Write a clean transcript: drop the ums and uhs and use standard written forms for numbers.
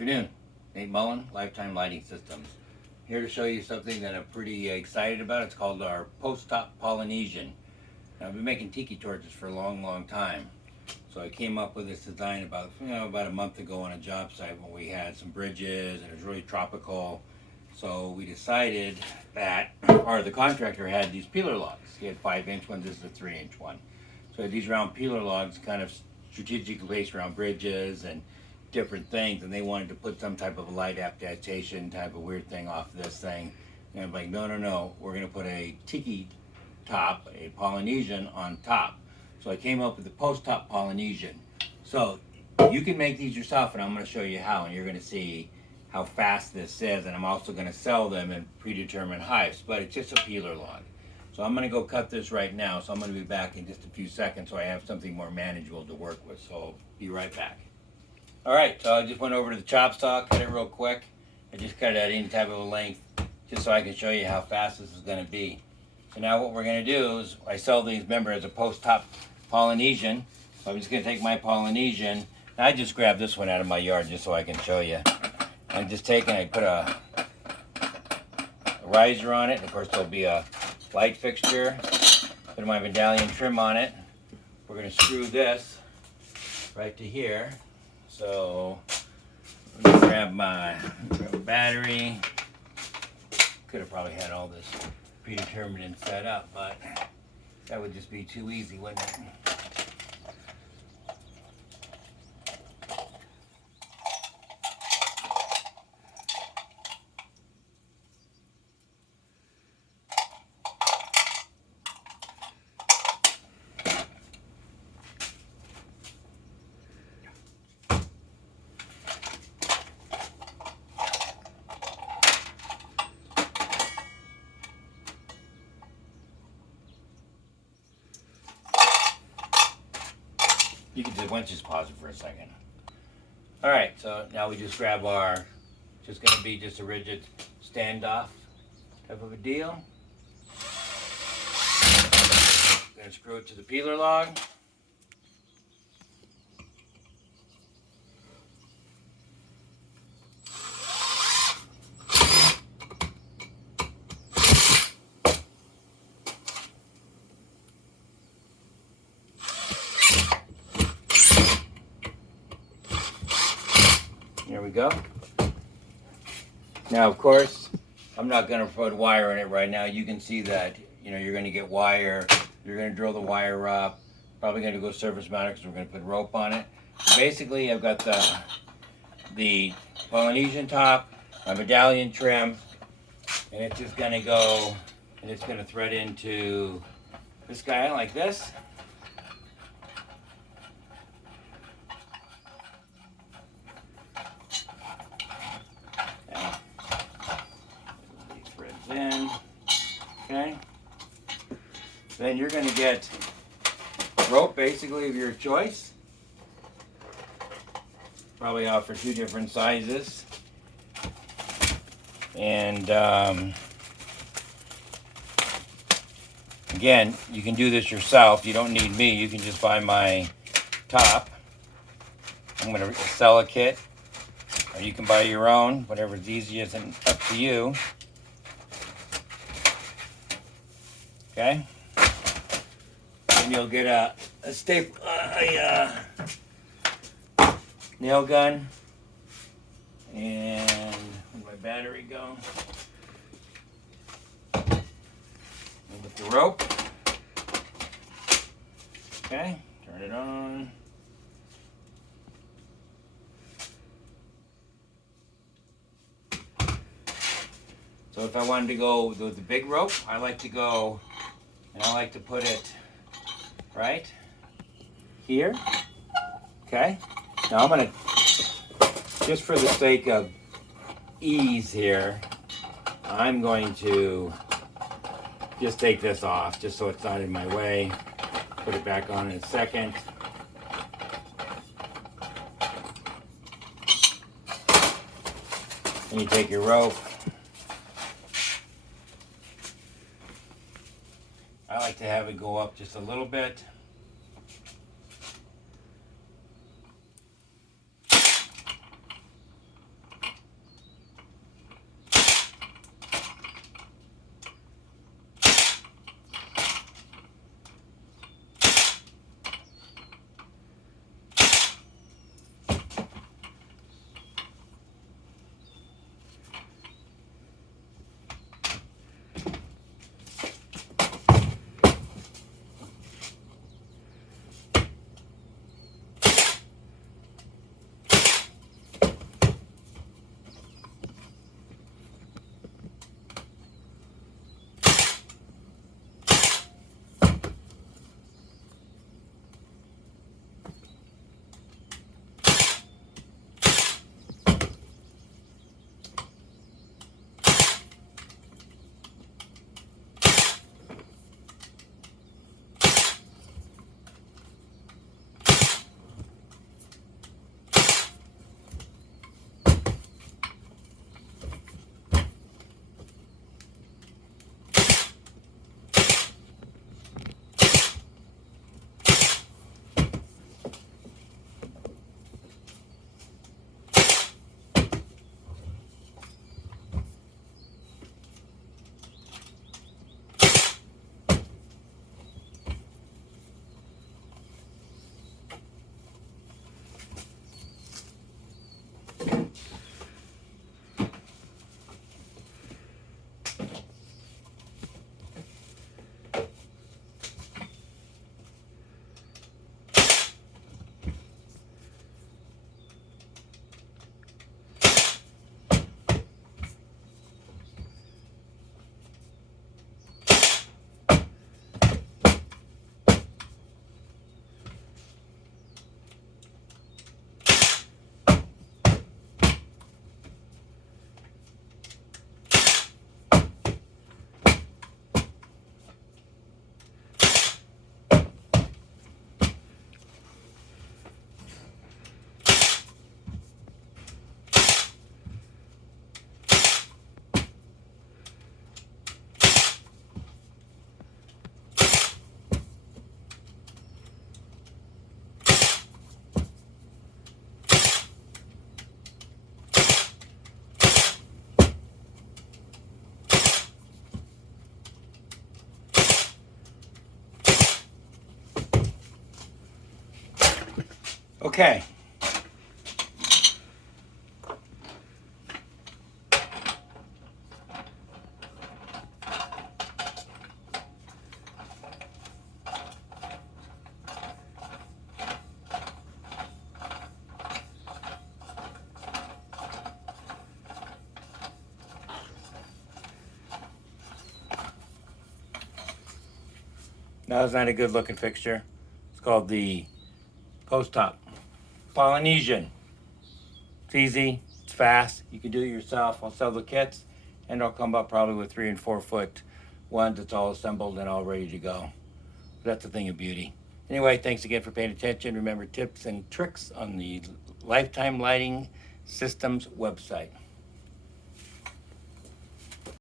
Afternoon, Nate Mullen, Lifetime Lighting Systems. Here to show you something that I'm pretty excited about. It's called our post-top Polynesian. Now, I've been making tiki torches for a long time. So I came up with this design about a month ago on a job site when we had some bridges and it was really tropical. So we decided that, or the contractor had these peeler logs. He had 5-inch ones, this is a 3-inch one. So these round peeler logs kind of strategically placed around bridges and different things, and they wanted to put some type of light adaptation type of weird thing off this thing. And I'm like, no, we're going to put a tiki top, a Polynesian on top. So I came up with the post-top Polynesian. So you can make these yourself, and I'm going to show you how, and you're going to see how fast this is. And I'm also going to sell them in predetermined heights, but it's just a peeler log. So I'm going to go cut this right now. So I'm going to be back in just a few seconds so I have something more manageable to work with. So I'll be right back. Alright, so I just went over to the chop saw, cut it real quick. I just cut it at any type of a length just so I can show you how fast this is going to be. So now what we're going to do is, I sell these, remember, as a post-top Polynesian. So I'm just going to take my Polynesian, and I just grabbed this one out of my yard just so I can show you. I'm just taking, I put a riser on it, and of course there'll be a light fixture. Put my medallion trim on it. We're going to screw this right to here. So let me grab my battery. Could have probably had all this predetermined and set up, but that would just be too easy, wouldn't it? You can just pause it for a second. All right, so now we just grab our, just going to be just a rigid standoff type of a deal. Going to screw it to the peeler log. There we go. Now, of course, I'm not going to put wire in it right now. You can see that, you're going to get wire. You're going to drill the wire up. Probably going to go surface mounted because we're going to put rope on it. So basically, I've got the Polynesian top, my medallion trim, and it's just going to go, and it's going to thread into this guy like this. In. Okay. Then you're going to get rope basically of your choice. Probably offer 2 different sizes. And again, you can do this yourself. You don't need me. You can just buy my top. I'm going to sell a kit, or you can buy your own, whatever's easiest and up to you. Okay, and you'll get a nail gun, and where'd my battery go? And with the rope. Okay, turn it on. So if I wanted to go with the big rope, I like to go. And I like to put it right here. Okay. Now I'm going to, just for the sake of ease here, I'm going to just take this off just so it's not in my way. Put it back on in a second. And you take your rope. I like to have it go up just a little bit. Okay. That was not a good looking fixture. It's called the post top Polynesian. It's easy, it's fast, you can do it yourself. I'll sell the kits and I'll come up probably with 3 and 4 foot ones that's all assembled and all ready to go. That's a thing of beauty. Anyway, thanks again for paying attention. Remember, tips and tricks on the Lifetime Lighting Systems website.